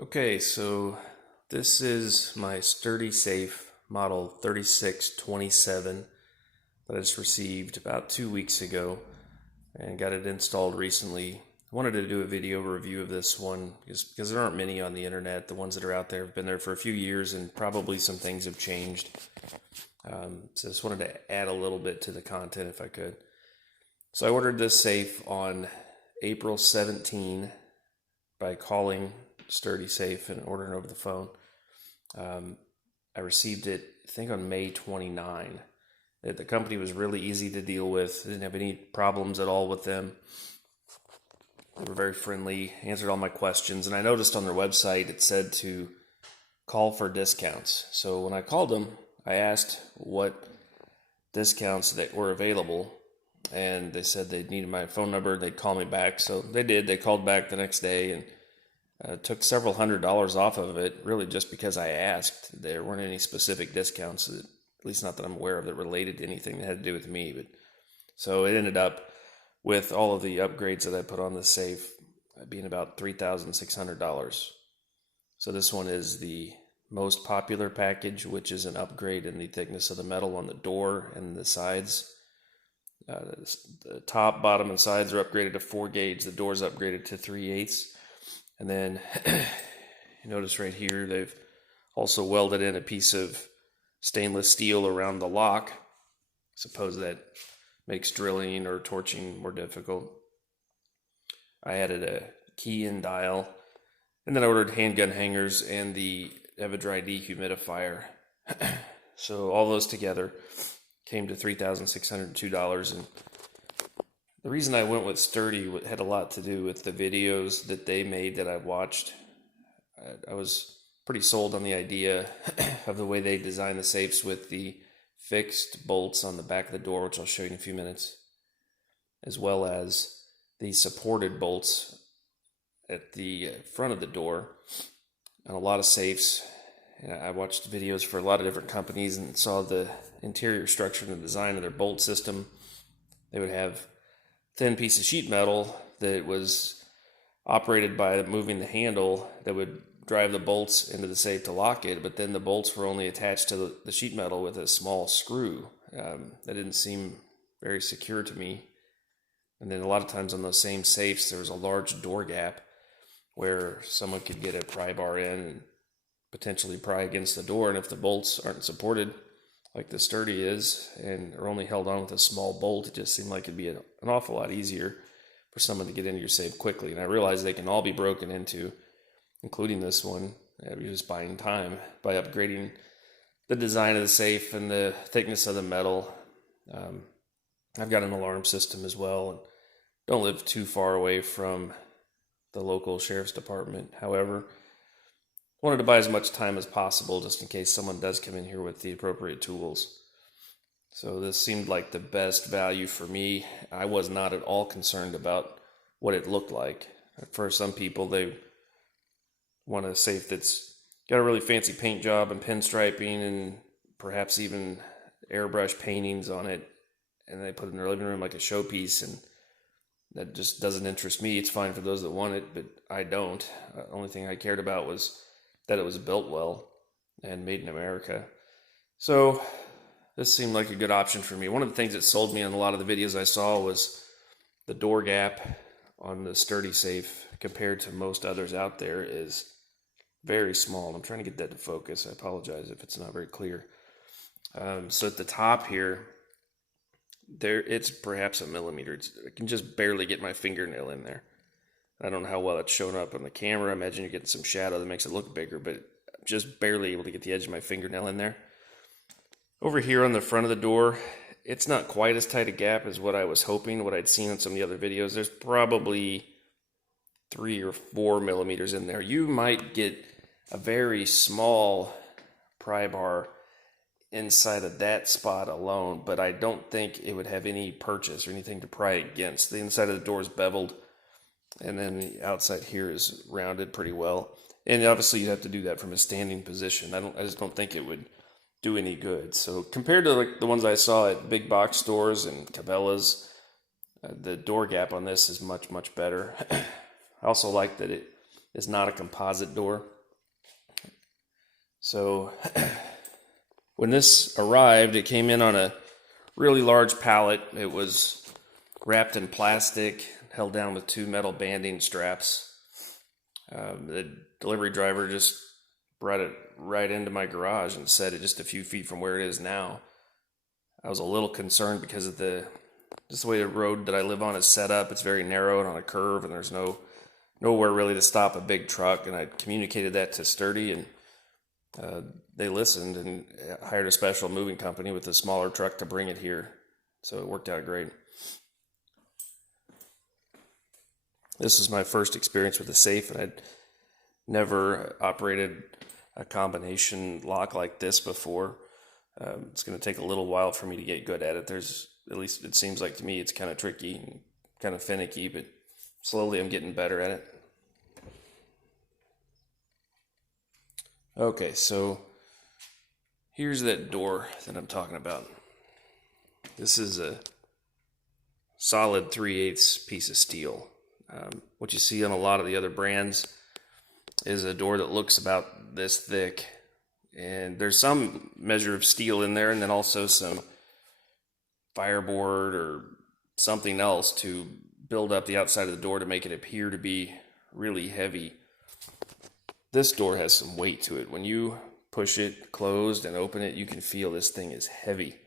Okay, so this is my sturdy safe model 3627 that I just received about 2 weeks ago and got it installed recently. I wanted to do a video review of this one because there aren't many on the internet. The ones that are out there have been there for a few years and probably some things have changed. So I just wanted to add a little bit to the content if I could. So I ordered this safe on April 17 by calling Sturdy Safe and ordering over the phone. I received it, I think, on May 29. The company was really easy to deal with. Didn't have any problems at all with them. They were very friendly, answered all my questions, and I noticed on their website it said to call for discounts. So when I called them, I asked what discounts that were available, and they said they needed my phone number. They'd call me back, so they did. They called back the next day and took several $100s off of it, really just because I asked. There weren't any specific discounts, at least not that I'm aware of, that related to anything that had to do with me. But so it ended up with all of the upgrades that I put on the safe being about $3,600. So this one is the most popular package, which is an upgrade in the thickness of the metal on the door and the sides. The top, bottom, and sides are upgraded to 4 gauge. The door's upgraded to 3/8. And then you notice right here, they've also welded in a piece of stainless steel around the lock. Suppose that makes drilling or torching more difficult. I added a key and dial, and then I ordered handgun hangers and the EvaDry dehumidifier. So all those together came to $3,602. And the reason I went with Sturdy had a lot to do with the videos that they made that I watched. I was pretty sold on the idea of the way they designed the safes with the fixed bolts on the back of the door, which I'll show you in a few minutes, as well as the supported bolts at the front of the door on a lot of safes. I watched videos for a lot of different companies and saw the interior structure and the design of their bolt system. They would have thin piece of sheet metal that was operated by moving the handle that would drive the bolts into the safe to lock it, but then the bolts were only attached to the sheet metal with a small screw. That didn't seem very secure to me. And then a lot of times on those same safes, there was a large door gap where someone could get a pry bar in and potentially pry against the door. And if the bolts aren't supported like the Sturdy is and are only held on with a small bolt, it just seemed like it'd be an awful lot easier for someone to get into your safe quickly. And I realized they can all be broken into, including this one. You're just buying time by upgrading the design of the safe and the thickness of the metal. I've got an alarm system as well, and don't live too far away from the local sheriff's department. However, wanted to buy as much time as possible just in case someone does come in here with the appropriate tools. So this seemed like the best value for me. I was not at all concerned about what it looked like. For some people, they want a safe that's got a really fancy paint job and pinstriping and perhaps even airbrush paintings on it, and they put it in their living room like a showpiece, and that just doesn't interest me. It's fine for those that want it, but I don't. The only thing I cared about was that it was built well and made in America. So this seemed like a good option for me. One of the things that sold me on a lot of the videos I saw was the door gap on the Sturdy safe compared to most others out there is very small. I'm trying to get that to focus. I apologize if it's not very clear. So at the top here, it's perhaps a millimeter. I can just barely get my fingernail in there. I don't know how well it's shown up on the camera. I imagine you're getting some shadow that makes it look bigger, but I'm just barely able to get the edge of my fingernail in there. Over here on the front of the door, it's not quite as tight a gap as what I was hoping, what I'd seen in some of the other videos. There's probably 3 or 4 millimeters in there. You might get a very small pry bar inside of that spot alone, but I don't think it would have any purchase or anything to pry against. The inside of the door is beveled, and then the outside here is rounded pretty well. And obviously you'd have to do that from a standing position. I just don't think it would do any good. So compared to like the ones I saw at big box stores and Cabela's, the door gap on this is much, much better. I also like that it is not a composite door. So when this arrived, it came in on a really large pallet. It was wrapped in plastic, held down with 2 metal banding straps. The delivery driver just brought it right into my garage and set it just a few feet from where it is now. I was a little concerned because of just the way the road that I live on is set up. It's very narrow and on a curve, and there's nowhere really to stop a big truck. And I communicated that to Sturdy, and they listened and hired a special moving company with a smaller truck to bring it here. So it worked out great. This was my first experience with a safe, and I'd never operated a combination lock like this before. It's going to take a little while for me to get good at it. At least it seems like to me, it's kind of tricky and kind of finicky, but slowly I'm getting better at it. Okay, so here's that door that I'm talking about. This is a solid 3/8 piece of steel. What you see on a lot of the other brands is a door that looks about this thick, and there's some measure of steel in there, and then also some fireboard or something else to build up the outside of the door to make it appear to be really heavy. This door has some weight to it. When you push it closed and open it, you can feel this thing is heavy.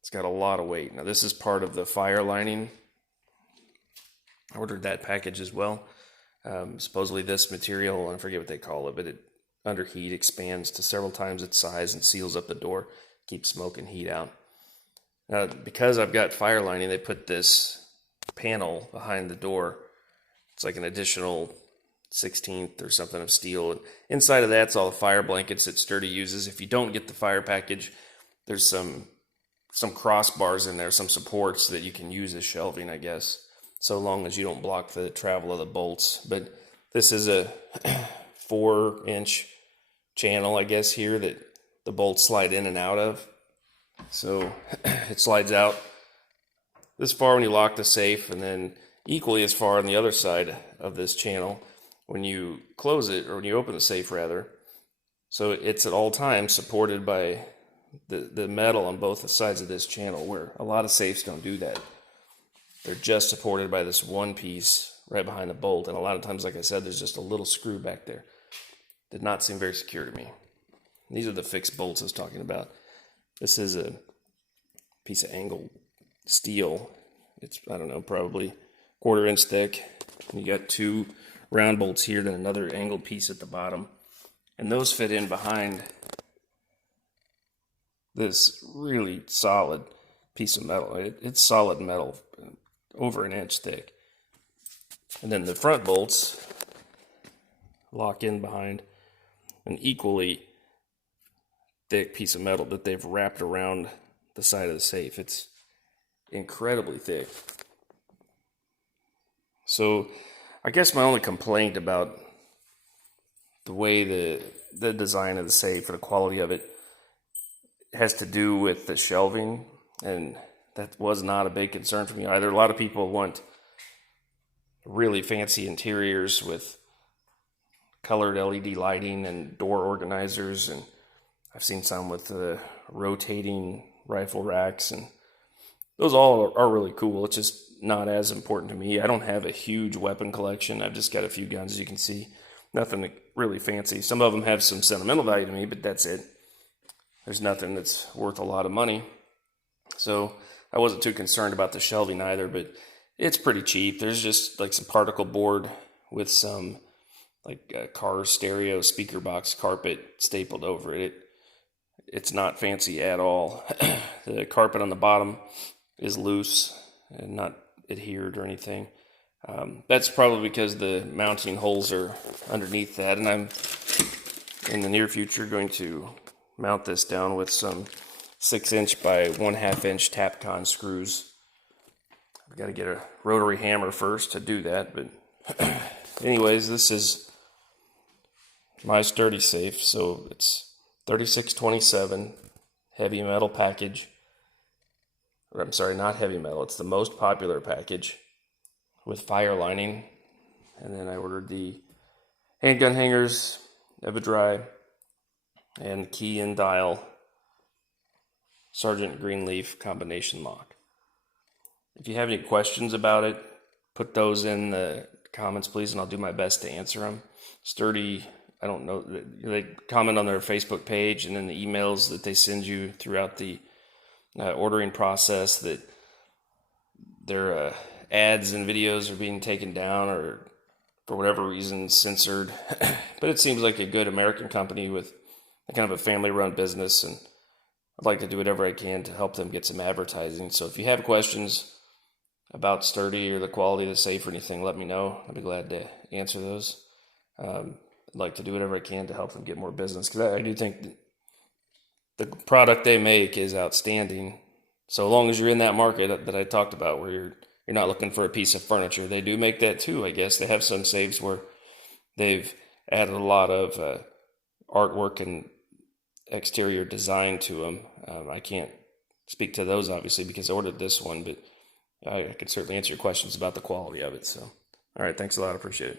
It's got a lot of weight. Now this is part of the fire lining. I ordered that package as well. Supposedly this material, I forget what they call it, but it under heat expands to several times its size and seals up the door, keeps smoke and heat out. Now, because I've got fire lining, they put this panel behind the door. It's like an additional 16th or something of steel. And inside of that's all the fire blankets that Sturdy uses. If you don't get the fire package, there's some crossbars in there, some supports that you can use as shelving, I guess, so long as you don't block the travel of the bolts. But this is a 4-inch channel, I guess, here that the bolts slide in and out of. So it slides out this far when you lock the safe, and then equally as far on the other side of this channel when you close it, or when you open the safe rather. So it's at all times supported by the metal on both sides of this channel, where a lot of safes don't do that. They're just supported by this one piece right behind the bolt, and a lot of times, like I said, there's just a little screw back there. Did not seem very secure to me. These are the fixed bolts I was talking about. This is a piece of angled steel. It's, I don't know, probably 1/4 inch thick. You got 2 round bolts here, then another angled piece at the bottom. And those fit in behind this really solid piece of metal. It's solid metal, over 1 inch thick. And then the front bolts lock in behind an equally thick piece of metal that they've wrapped around the side of the safe. It's incredibly thick. So I guess my only complaint about the way the design of the safe or the quality of it has to do with the shelving, and that was not a big concern for me either. A lot of people want really fancy interiors with colored LED lighting and door organizers, and I've seen some with rotating rifle racks, and those all are really cool. It's just not as important to me. I don't have a huge weapon collection. I've just got a few guns, as you can see. Nothing really fancy. Some of them have some sentimental value to me, but that's it. There's nothing that's worth a lot of money. So I wasn't too concerned about the shelving either, but it's pretty cheap. There's just like some particle board with some like car stereo speaker box carpet stapled over it. It's not fancy at all. The carpet on the bottom is loose and not adhered or anything. That's probably because the mounting holes are underneath that, and I'm in the near future going to mount this down with some 6-inch by 1/2 inch Tapcon screws. I've got to get a rotary hammer first to do that, but anyways, this is my Sturdy safe. So it's 3627 heavy metal package. Or I'm sorry, not heavy metal. It's the most popular package with fire lining. And then I ordered the handgun hangers, Evadry, and key and dial Sergeant Greenleaf combination lock. If you have any questions about it, put those in the comments, please, and I'll do my best to answer them. Sturdy, I don't know, they comment on their Facebook page and in the emails that they send you throughout the ordering process that their ads and videos are being taken down or for whatever reason censored. But it seems like a good American company with a kind of a family-run business, and I'd like to do whatever I can to help them get some advertising. So if you have questions about Sturdy or the quality of the safe or anything, let me know. I'd be glad to answer those. I'd like to do whatever I can to help them get more business, because I do think the product they make is outstanding. So long as you're in that market that I talked about, where you're not looking for a piece of furniture, they do make that too. I guess they have some safes where they've added a lot of artwork and exterior design to them. I can't speak to those obviously because I ordered this one, but I could certainly answer your questions about the quality of it. So, all right, thanks a lot. I appreciate it.